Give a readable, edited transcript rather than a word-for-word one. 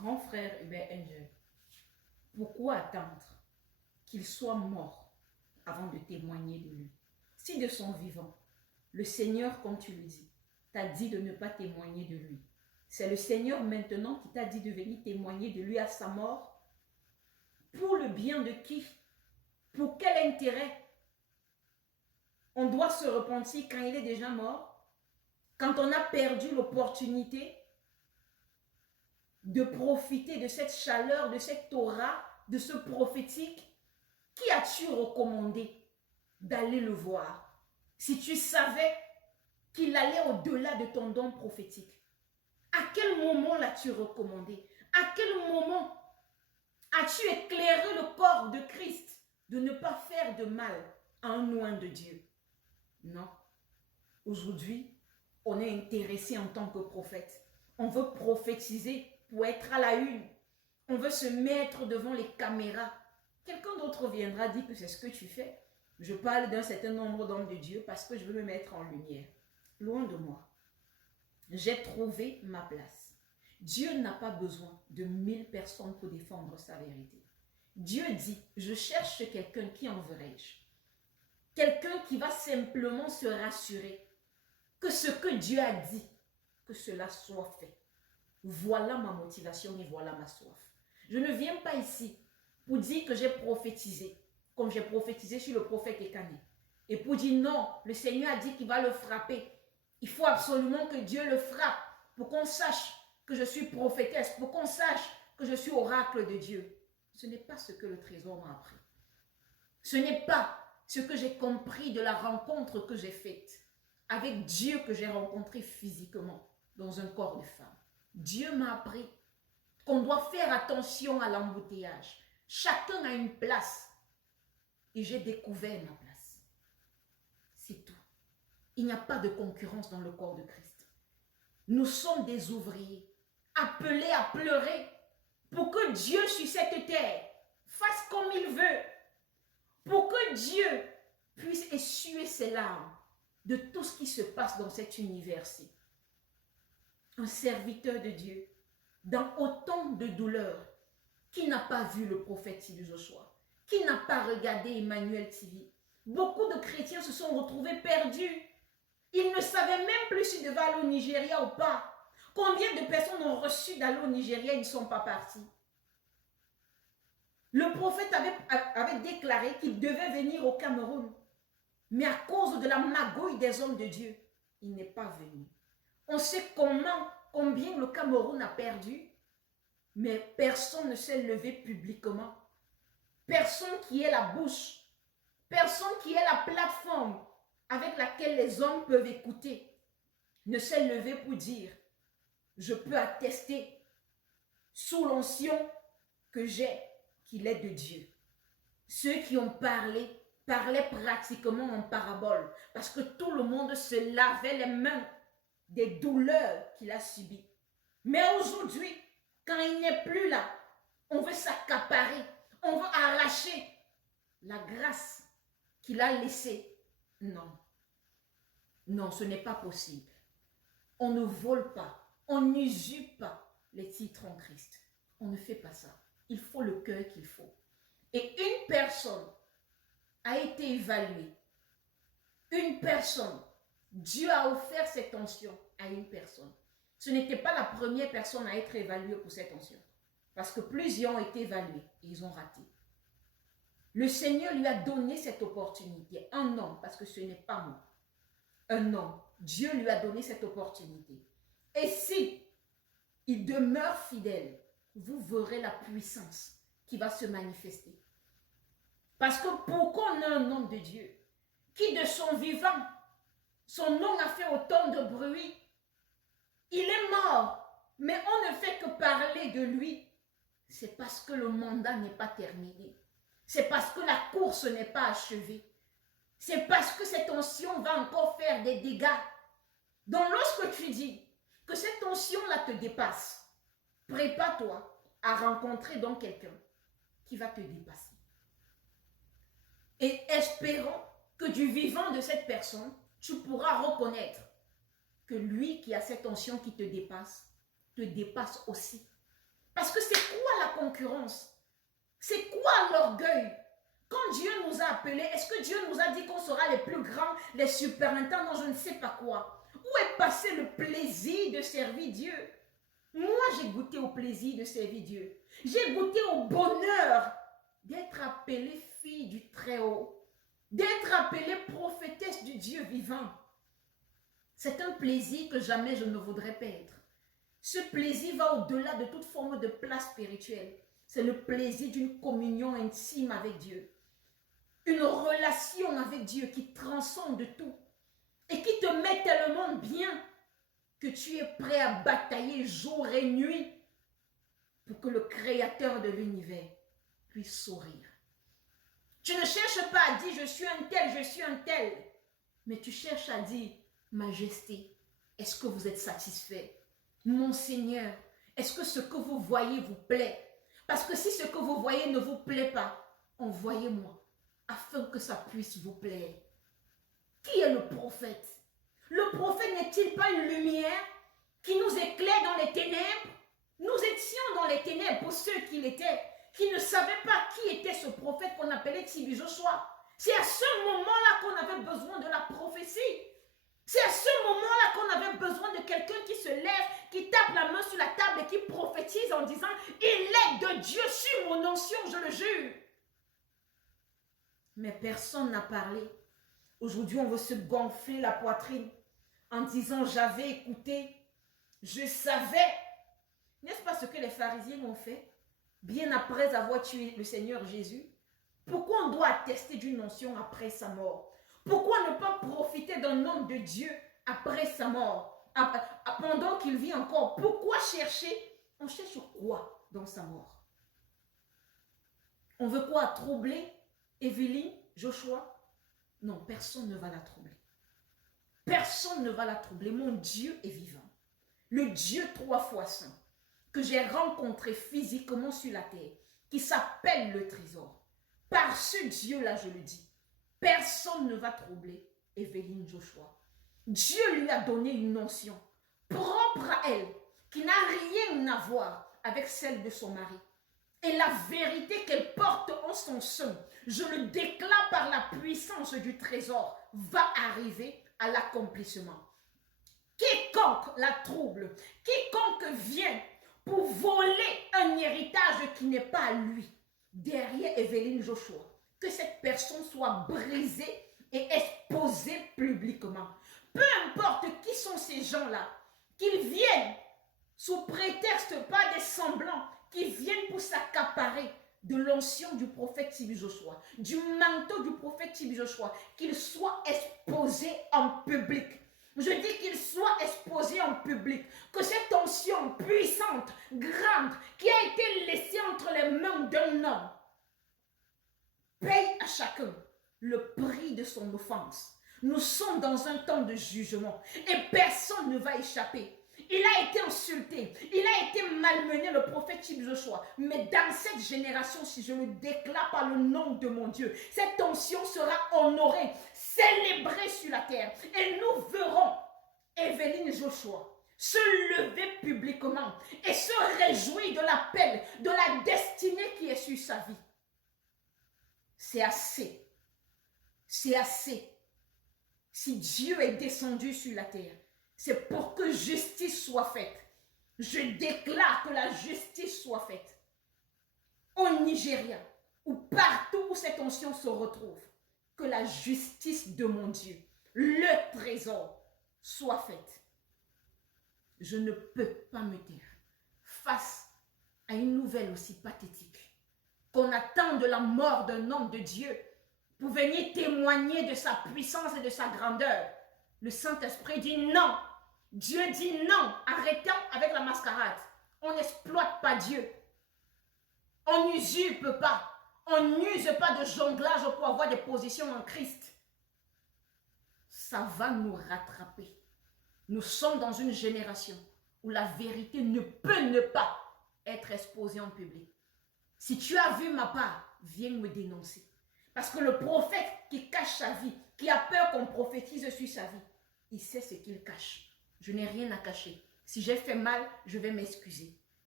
Grand frère Hubert Angel, pourquoi attendre qu'il soit mort avant de témoigner de lui? Si de son vivant, le Seigneur, comme tu le dis, t'a dit de ne pas témoigner de lui, c'est le Seigneur maintenant qui t'a dit de venir témoigner de lui à sa mort. Pour le bien de qui? Pour quel intérêt? On doit se repentir quand il est déjà mort, quand on a perdu l'opportunité de profiter de cette chaleur, de cette aura, de ce prophétique. Qui as-tu recommandé d'aller le voir si tu savais qu'il allait au-delà de ton don prophétique? À quel moment l'as-tu recommandé? À quel moment as-tu éclairé le corps de Christ de ne pas faire de mal à un oint de Dieu? Non. Aujourd'hui, on est intéressé en tant que prophète. On veut prophétiser pour être à la une. On veut se mettre devant les caméras. Quelqu'un d'autre viendra dire que c'est ce que tu fais. Je parle d'un certain nombre d'hommes de Dieu parce que je veux me mettre en lumière. Loin de moi. J'ai trouvé ma place. Dieu n'a pas besoin de 1000 personnes pour défendre sa vérité. Dieu dit, je cherche quelqu'un, qui enverrai-je? Quelqu'un qui va simplement se rassurer que ce que Dieu a dit, que cela soit fait. Voilà ma motivation et voilà ma soif. Je ne viens pas ici pour dire que j'ai prophétisé, comme j'ai prophétisé sur le prophète Ekané. Et pour dire non, le Seigneur a dit qu'il va le frapper. Il faut absolument que Dieu le frappe pour qu'on sache que je suis prophétesse, pour qu'on sache que je suis oracle de Dieu. Ce n'est pas ce que le trésor m'a appris. Ce n'est pas ce que j'ai compris de la rencontre que j'ai faite avec Dieu que j'ai rencontré physiquement dans un corps de femme. Dieu m'a appris qu'on doit faire attention à l'embouteillage. Chacun a une place et j'ai découvert ma place. C'est tout. Il n'y a pas de concurrence dans le corps de Christ. Nous sommes des ouvriers appelés à pleurer pour que Dieu sur cette terre fasse comme il veut, pour que Dieu puisse essuyer ses larmes de tout ce qui se passe dans cet univers-ci. Un serviteur de Dieu, dans autant de douleurs, qui n'a pas vu le prophète Sidi Joshua, qui n'a pas regardé Emmanuel TV. Beaucoup de chrétiens se sont retrouvés perdus. Ils ne savaient même plus s'ils devaient aller au Nigeria ou pas. Combien de personnes ont reçu d'aller au Nigeria et ne sont pas partis? Le prophète avait déclaré qu'il devait venir au Cameroun. Mais à cause de la magouille des hommes de Dieu, il n'est pas venu. On sait combien le Cameroun a perdu, mais personne ne s'est levé publiquement. Personne qui ait la bouche, personne qui ait la plateforme avec laquelle les hommes peuvent écouter, ne s'est levé pour dire, je peux attester sous l'onction que j'ai qu'il est de Dieu. Ceux qui ont parlé parlaient pratiquement en parabole parce que tout le monde se lavait les mains des douleurs qu'il a subies. Mais aujourd'hui, quand il n'est plus là, on veut s'accaparer, on veut arracher la grâce qu'il a laissée. Non, non, ce n'est pas possible. On ne vole pas, on n'usurpe pas les titres en Christ. On ne fait pas ça. Il faut le cœur qu'il faut. Et une personne a été évaluée. Une personne, Dieu a offert cette onction à une personne. Ce n'était pas la première personne à être évaluée pour cette onction. Parce que plusieurs ont été évalués et ils ont raté. Le Seigneur lui a donné cette opportunité. Un homme, parce que ce n'est pas moi. Un homme. Dieu lui a donné cette opportunité. Et si il demeure fidèle, vous verrez la puissance qui va se manifester. Parce que pourquoi on a un homme de Dieu qui de son vivant, son nom a fait autant de bruit. Il est mort, mais on ne fait que parler de lui. C'est parce que le mandat n'est pas terminé. C'est parce que la course n'est pas achevée. C'est parce que cette onction va encore faire des dégâts. Donc lorsque tu dis que cette onction-là te dépasse, prépare-toi à rencontrer donc quelqu'un qui va te dépasser. Et espérons que du vivant de cette personne, tu pourras reconnaître que lui qui a cette onction qui te dépasse aussi. Parce que c'est quoi la concurrence? C'est quoi l'orgueil? Quand Dieu nous a appelés, est-ce que Dieu nous a dit qu'on sera les plus grands, les superintendants, je ne sais pas quoi? Où est passé le plaisir de servir Dieu? Moi, j'ai goûté au plaisir de servir Dieu. J'ai goûté au bonheur d'être appelée fille du Très-Haut, d'être appelée prophétesse du Dieu vivant. C'est un plaisir que jamais je ne voudrais perdre. Ce plaisir va au-delà de toute forme de place spirituelle. C'est le plaisir d'une communion intime avec Dieu. Une relation avec Dieu qui transcende tout et qui te met tellement bien que tu es prêt à batailler jour et nuit pour que le Créateur de l'univers puisse sourire. Tu ne cherches pas à dire je suis un tel, mais tu cherches à dire Majesté, est-ce que vous êtes satisfait? Mon Seigneur, est-ce que ce que vous voyez vous plaît? Parce que si ce que vous voyez ne vous plaît pas, envoyez-moi afin que ça puisse vous plaire. Qui est le prophète? Le prophète n'est-il pas une lumière qui nous éclaire dans les ténèbres? Nous étions dans les ténèbres pour ceux qui l'étaient, qui ne savaient pas qui était ce prophète qu'on appelait Tibi Joshua. C'est à ce moment-là qu'on avait besoin de la prophétie. C'est à ce moment-là qu'on avait besoin de quelqu'un qui se lève, qui tape la main sur la table et qui prophétise en disant « Il est de Dieu sur mon onction, je le jure ». Mais personne n'a parlé. Aujourd'hui, on veut se gonfler la poitrine en disant « J'avais écouté, je savais ». N'est-ce pas ce que les pharisiens ont fait? Bien après avoir tué le Seigneur Jésus. Pourquoi on doit attester d'une onction après sa mort? Pourquoi ne pas profiter d'un homme de Dieu après sa mort, pendant qu'il vit encore? Pourquoi chercher? On cherche quoi dans sa mort? On veut quoi? Troubler Évelyne, Joshua? Non, personne ne va la troubler. Personne ne va la troubler. Mon Dieu est vivant. Le Dieu 3 fois saint que j'ai rencontré physiquement sur la terre, qui s'appelle le trésor. Par ce Dieu-là, je le dis, personne ne va troubler Évelyne Joshua. Dieu lui a donné une onction propre à elle, qui n'a rien à voir avec celle de son mari. Et la vérité qu'elle porte en son sein, je le déclare par la puissance du trésor, va arriver à l'accomplissement. Quiconque la trouble, quiconque vient pour voler un héritage qui n'est pas à lui, derrière Évelyne Joshua, que cette personne soit brisée et exposée publiquement. Peu importe qui sont ces gens-là, qu'ils viennent sous prétexte pas des semblants, qui viennent pour s'accaparer de l'onction du prophète Tibi Joshua, du manteau du prophète Tibi Joshua, qu'ils soient exposés en public. Je dis qu'il soit exposé en public, que cette onction puissante, grande, qui a été laissée entre les mains d'un homme, paye à chacun le prix de son offense. Nous sommes dans un temps de jugement et personne ne va échapper. Il a été insulté, il a été malmené, le prophète Tibi Joshua. Mais dans cette génération, si je le déclare par le nom de mon Dieu, cette onction sera honorée, célébrée sur la terre. Et nous verrons Évelyne Joshua se lever publiquement et se réjouir de l'appel, de la destinée qui est sur sa vie. C'est assez. C'est assez. Si Dieu est descendu sur la terre, c'est pour que justice soit faite. Je déclare que la justice soit faite. Au Nigeria, ou partout où cette onction se retrouve, que la justice de mon Dieu, le trésor, soit faite. Je ne peux pas me taire face à une nouvelle aussi pathétique, qu'on attend de la mort d'un homme de Dieu pour venir témoigner de sa puissance et de sa grandeur. Le Saint-Esprit dit non. Dieu dit non. Arrêtons avec la mascarade. On n'exploite pas Dieu. On n'usurpe pas. On n'use pas de jonglage pour avoir des positions en Christ. Ça va nous rattraper. Nous sommes dans une génération où la vérité ne peut ne pas être exposée en public. Si tu as vu ma part, viens me dénoncer. Parce que le prophète qui cache sa vie, qui a peur qu'on prophétise sur sa vie, il sait ce qu'il cache. Je n'ai rien à cacher. Si j'ai fait mal, je vais m'excuser.